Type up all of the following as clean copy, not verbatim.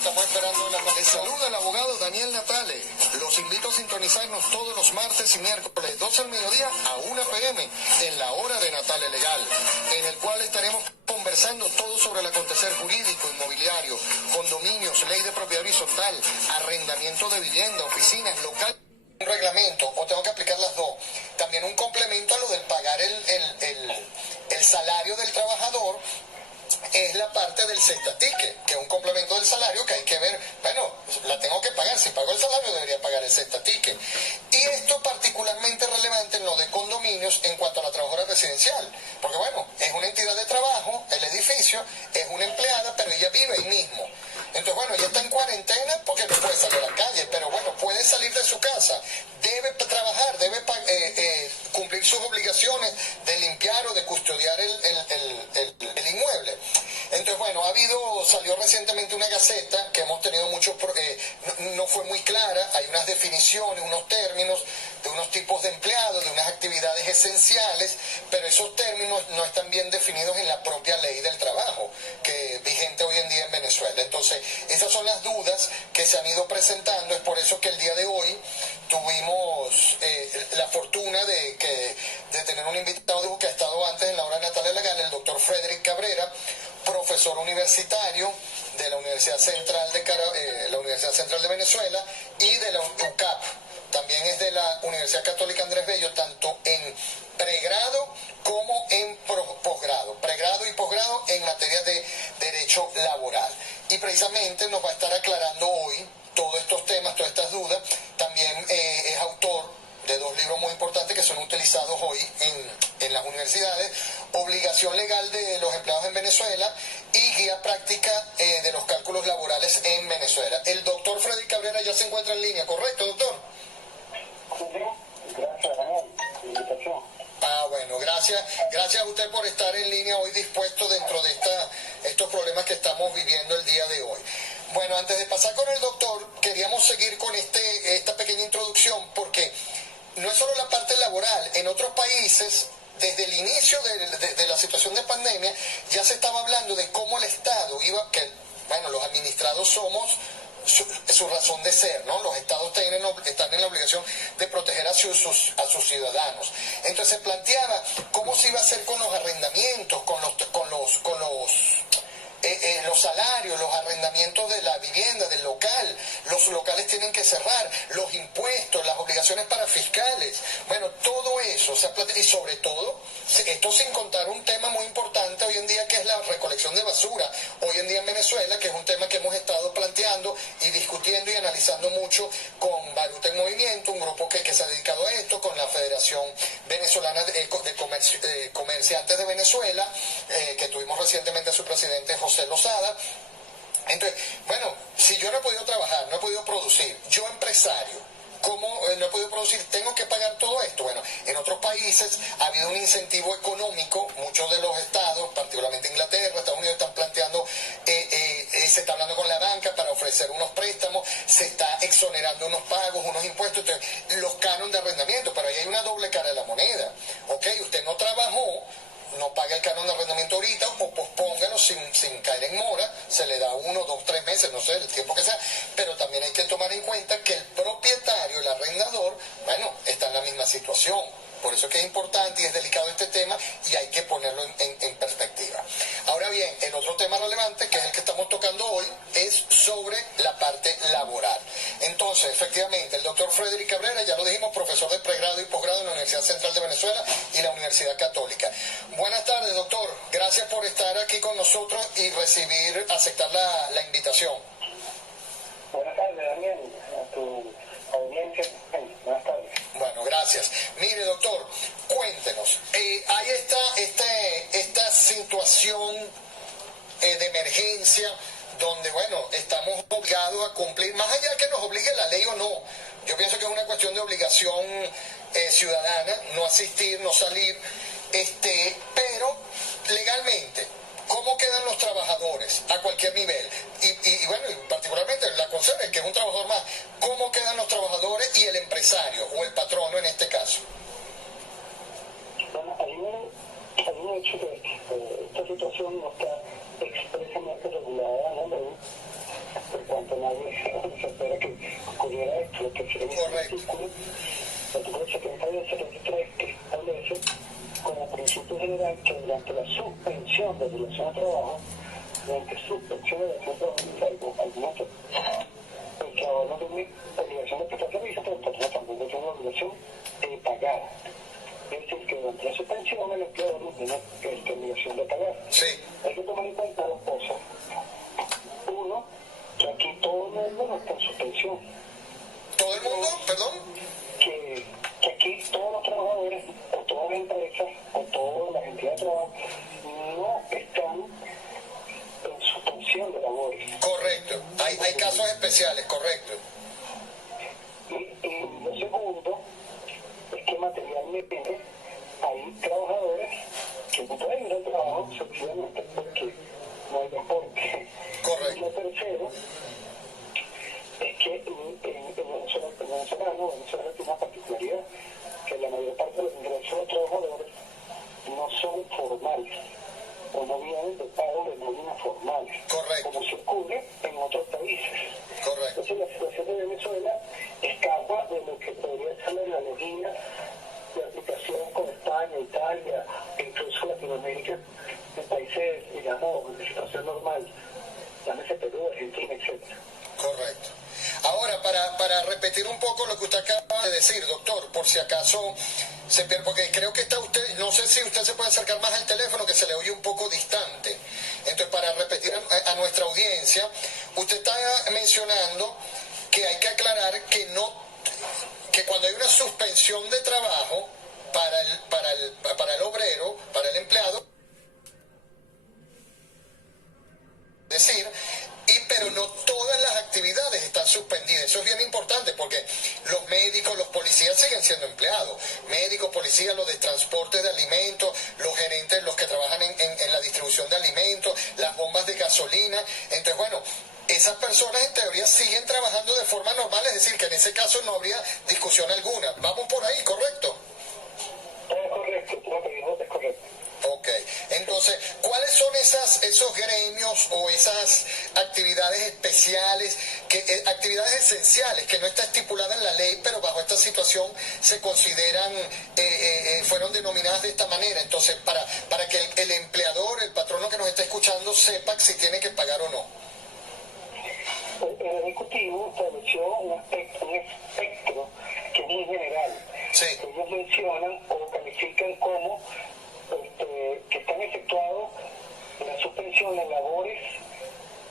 estamos esperando la... Les saluda el abogado Daniel Natale. Los invito a sintonizarnos todos los martes y miércoles, 12 al mediodía a 1 p.m. en la hora de Natale Legal, en el cual estaremos conversando todo sobre el acontecer jurídico, inmobiliario, condominios, ley de propiedad horizontal, arrendamiento de vivienda, oficinas, local. Un reglamento, o tengo que aplicar las dos. También un complemento a lo del pagar el salario del trabajador. Es la parte del cesta ticket, que es un complemento del salario que hay que ver, bueno, la tengo que pagar, si pago el salario debería pagar el cesta ticket. Y esto particularmente relevante en lo de condominios en cuanto a la trabajadora residencial, porque bueno, es una entidad de trabajo, el edificio, es una empleada, pero ella vive ahí mismo. Entonces bueno, ella está en cuarentena porque no puede salir a la calle, pero bueno, puede salir de su casa, debe trabajar, debe cumplir sus obligaciones de limpiar o de custodiar el inmueble. Entonces, bueno, salió recientemente una gaceta que hemos tenido muchos, no fue muy clara, hay unas definiciones, unos términos de unos tipos de empleados, de unas actividades esenciales, pero esos términos no están bien definidos en la propia ley del trabajo, que es vigente hoy en día en Venezuela. Entonces, esas son las dudas que se han ido presentando, es por eso que el día de hoy tuvimos la fortuna de tener un invitado que ha estado antes en la hora de Natale Legal, el doctor Frederick Cabrera, profesor universitario de la Universidad Central de Venezuela y de la UCAP. También es de la Universidad Católica Andrés Bello, tanto en pregrado como en posgrado. Pregrado y posgrado en materia de derecho laboral. Y precisamente nos va a estar aclarando hoy todos estos temas, todas estas dudas. También es autor de dos libros muy importantes que son utilizados hoy en las universidades: Obligación legal de los empleados en Venezuela y Guía práctica de los cálculos laborales en Venezuela. El doctor Freddy Cabrera ya se encuentra en línea, ¿correcto, doctor? Sí, gracias, Daniel, por la invitación. Bueno, gracias a usted por estar en línea hoy, dispuesto dentro de estos problemas que estamos viviendo el día de hoy. Bueno, antes de pasar con el doctor, queríamos seguir con esta pequeña introducción, porque no es solo la parte laboral. En otros países, desde el inicio de la situación de pandemia, ya se estaba hablando de cómo el Estado los administrados somos su razón de ser, ¿no? Los estados están en la obligación de proteger a sus ciudadanos. Entonces se planteaba cómo se iba a hacer con los arrendamientos, con los salarios, los arrendamientos de la vivienda, del local. Los locales tienen que cerrar, los impuestos, las obligaciones para fiscales. Bueno, todo eso se ha planteado, y sobre todo, esto sin contar un tema muy importante hoy en día, que es la recolección de basura. Hoy en día en Venezuela, que es un tema que hemos estado planteando y discutiendo y analizando mucho con Baruta en Movimiento, un grupo que se ha dedicado a esto, con la Federación Venezolana de Comerciantes de Venezuela, que tuvimos recientemente a su presidente José Lozada. Entonces, bueno, si yo no he podido trabajar, no he podido producir, yo empresario, ¿cómo no he podido producir? ¿Tengo que pagar todo esto? Bueno, en otros países ha habido un incentivo económico. Muchos de los estados, particularmente Inglaterra, Estados Unidos, están planteando, se está hablando con la banca para ofrecer unos préstamos, se está exonerando unos pagos, unos impuestos, entonces, los cánones de arrendamiento, pero ahí hay una doble cara de la moneda. Ok, usted no trabajó, no paga el canon de arrendamiento ahorita, o pospóngalo sin caer en mora, se le da 1, 2, 3 meses, no sé, el tiempo que sea, pero también hay que tomar en cuenta que el propietario, el arrendador, bueno, está en la misma situación. Por eso es que es importante y es delicado este tema, y hay que ponerlo en perspectiva. Ahora bien, el otro tema relevante, que es el que estamos tocando hoy, es sobre la parte laboral. Entonces, efectivamente, el doctor Frederick Cabrera, ya lo dijimos, profesor de pregrado y posgrado en la Universidad Central de Venezuela y la Universidad Católica. Buenas tardes, doctor. Gracias por estar aquí con nosotros y aceptar la invitación. Buenas tardes, Daniel, a tu audiencia. Buenas tardes. Bueno, gracias. Mire, doctor, cuéntenos. Hay esta situación de emergencia donde, bueno, estamos obligados a cumplir, más allá de que nos obligue la ley o no. Yo pienso que es una cuestión de obligación ciudadana, no asistir, no salir, pero legalmente, ¿cómo quedan los trabajadores a cualquier nivel? Y bueno, particularmente la conserje, que es un trabajador más, ¿cómo quedan los trabajadores y el empresario o el patrono en este caso? Bueno, hay un hecho que esta situación no está expresamente regulada en la ley, establece en este artículo, el artículo 72 y 73, que establece como principio general que durante la suspensión de relación de trabajo, durante suspensión de relación de trabajo, algún otro, el trabajador no tiene obligación de prestar servicio, pero el patrón tampoco tiene la obligación de pagar. Es decir, que durante la suspensión el empleador no tiene obligación de pagar. Sí. Hay que tomar en cuenta dos cosas. Uno, que aquí todo el mundo no está en suspensión. ¿Todo el mundo? ¿Perdón? Que aquí todos los trabajadores, o todas las empresas, o todas las entidades de trabajo, no están en suspensión de labores. Correcto. Hay casos especiales, correcto. Y lo segundo es que materialmente hay trabajadores que no pueden ir al trabajo sencillamente porque no hay transporte. Correcto. Y lo tercero es que en Venezuela tiene una particularidad, que la mayor parte de los ingresos de los trabajadores no son formales, o no vienen de pago de nómina formal, Correcto. como se ocurre en otros países. Correcto. Entonces la situación de Venezuela escapa de lo que podría ser la analogía de aplicación con España, Italia, e incluso Latinoamérica, en países, digamos, de situación normal, llámese Perú, Argentina, etc. Correcto. Ahora, para repetir un poco lo que usted acaba de decir, doctor, por si acaso se pierde, porque creo que está usted, no sé si usted se puede acercar más al teléfono, que se le oye un poco distante. Entonces, para repetir a nuestra audiencia, usted está mencionando que hay que aclarar que cuando hay una suspensión de trabajo para el obrero, para el empleado, es decir, pero no todas las actividades están suspendidas. Eso es bien importante porque los médicos, los policías siguen siendo empleados. Médicos, policías, los de transporte de alimentos, los gerentes, los que trabajan en la distribución de alimentos, las bombas de gasolina. Entonces, bueno, esas personas en teoría siguen trabajando de forma normal, es decir, que en ese caso no habría discusión alguna. Vamos por ahí, ¿correcto? Es correcto, lo que dijo es correcto. Ok, entonces, ¿cuáles son esos gremios o esas actividades especiales, actividades esenciales que no está estipulada en la ley, pero bajo esta situación se consideran, fueron denominadas de esta manera? Entonces, para que el empleador, el patrono que nos está escuchando, sepa si tiene que pagar o no. El Ejecutivo estableció un espectro que es muy general. Sí. Ellos mencionan o califican como que están efectuados la suspensión de labores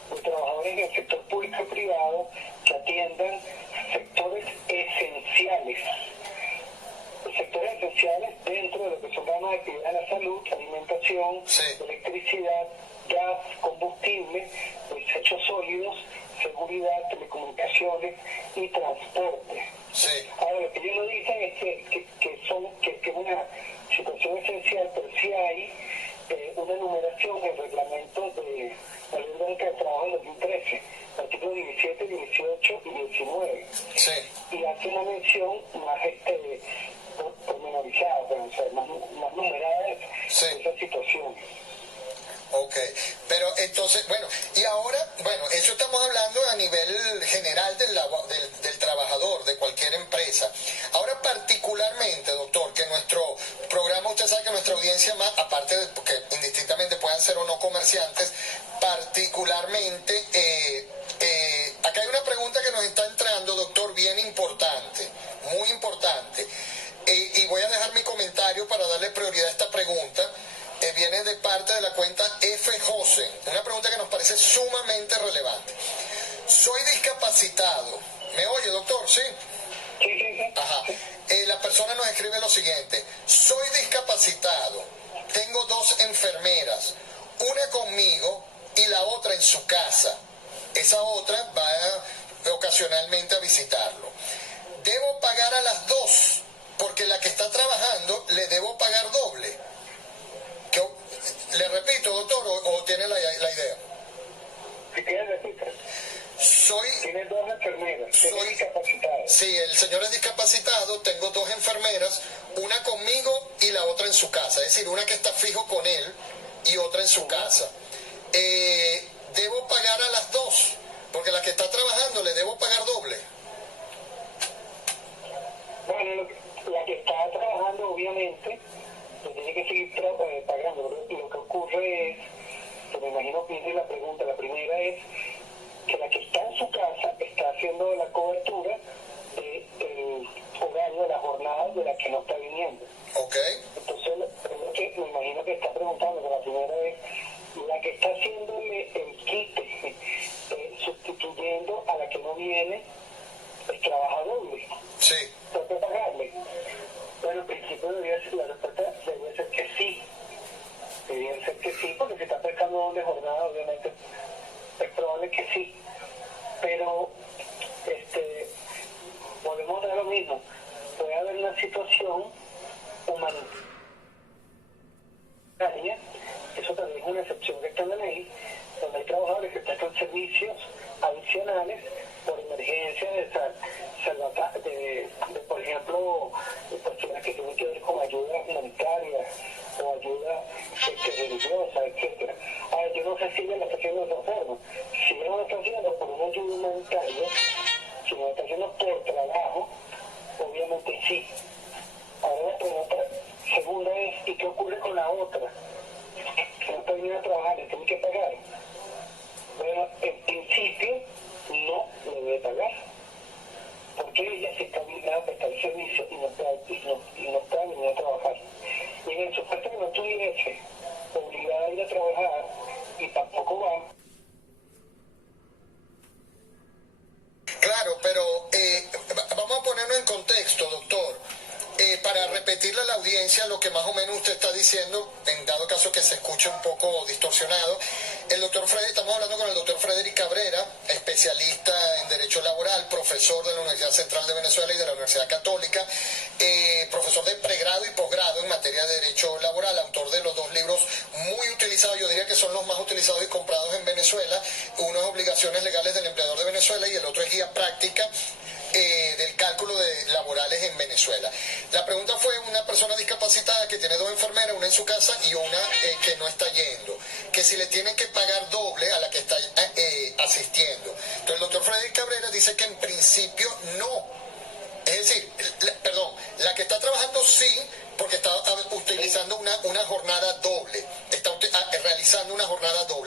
de trabajadores del sector público y privado que atiendan sectores esenciales. Sectores esenciales dentro de lo que son ramas de actividad de la salud, alimentación, sí, electricidad, gas, combustible, desechos sólidos, seguridad, telecomunicaciones y transporte. Sí. Ahora, lo que ellos no dicen es que es una situación esencial, pero sí hay una numeración en el reglamento de la Ley Orgánica de Trabajo del 2013, artículos 17, 18 y 19. Sí. Y hace una mención más pormenorizada, o sea, más numerada de esa situación. Ok, pero entonces, bueno, y ahora, bueno, eso estamos hablando a nivel general del trabajador, de cualquier empresa. Ahora particularmente, doctor, que nuestro programa, usted sabe que nuestra audiencia más, aparte de que indistintamente puedan ser o no comerciantes, particularmente, acá hay una pregunta que nos está entrando, doctor, bien importante, muy importante, y voy a dejar mi comentario para darle prioridad a esta pregunta. Viene de parte de la cuenta F. Jose, una pregunta que nos parece sumamente relevante. Soy discapacitado. ¿Me oye, doctor? ¿Sí? Sí. Ajá. La persona nos escribe lo siguiente. Soy discapacitado. Tengo 2 enfermeras, una conmigo y la otra en su casa. Esa otra va ocasionalmente a visitarlo. Debo pagar a las 2 porque la que está trabajando le debo pagar doble. ¿Le repito, doctor, o tiene la idea? Si quieres repitar. Tiene 2 enfermeras, soy discapacitado. Sí, el señor es discapacitado, tengo 2 enfermeras, una conmigo y la otra en su casa, es decir, una que está fijo con él y otra en su casa. Debo pagar a las 2, porque la que está trabajando le debo pagar doble. me imagino que hice la pregunta. La primera es que la que está en su casa está haciendo la cobertura del horario de la jornada de la que no está viniendo. Ok. Entonces, lo que me imagino que está preguntando, que la primera es la que está haciéndole el quite, sustituyendo a la que no viene, es trabaja doble. Sí. ¿Tengo que pagarle? Bueno, en principio debería ser, la respuesta debería ser que sí. Debería ser que sí, porque si está prestando doble jornada, obviamente es probable que sí. Pero volvemos a lo mismo. Puede haber una situación humanitaria, eso también es una excepción que está en la ley, donde hay trabajadores que prestan servicios adicionales por emergencia de por ejemplo, personas que tienen que ver con ayuda humanitaria o ayuda religiosa, etcétera. Ahora, yo no sé si ella lo está haciendo de otra forma. Si ella no lo está haciendo por una ayuda humanitaria, si lo está haciendo por trabajo, obviamente sí. Ahora la pregunta segunda es, ¿y qué ocurre con la otra? Si no está viniendo a trabajar, ¿le tiene que pagar? Bueno, en principio no le debe pagar, porque ella sí está obligada a prestar servicio y no está viniendo a trabajar. Y en el supuesto que no estuviese obligada a ir a trabajar y tampoco va. Claro, pero vamos a ponerlo en contexto, doctor. Para repetirle a la audiencia lo que más o menos usted está diciendo, en dado caso que se escuche un poco distorsionado, estamos hablando con el doctor Frederick Cabrera, especialista en Derecho Laboral, profesor de la Universidad Central de Venezuela y de la Universidad Católica, profesor de pregrado y posgrado en materia de Derecho Laboral, autor de los dos libros muy utilizados, yo diría que son los más utilizados y comprados en Venezuela. Uno es Obligaciones Legales del Empleador de Venezuela y el otro es Guía Práctica del cálculo de laborales en Venezuela. La pregunta fue una persona discapacitada que tiene dos enfermeras, una en su casa y una que no está yendo, que si le tienen que pagar doble a la que está asistiendo. Entonces el doctor Frederick Cabrera dice que en principio no. Es decir, la que está trabajando sí, porque está utilizando una jornada doble, está realizando una jornada doble.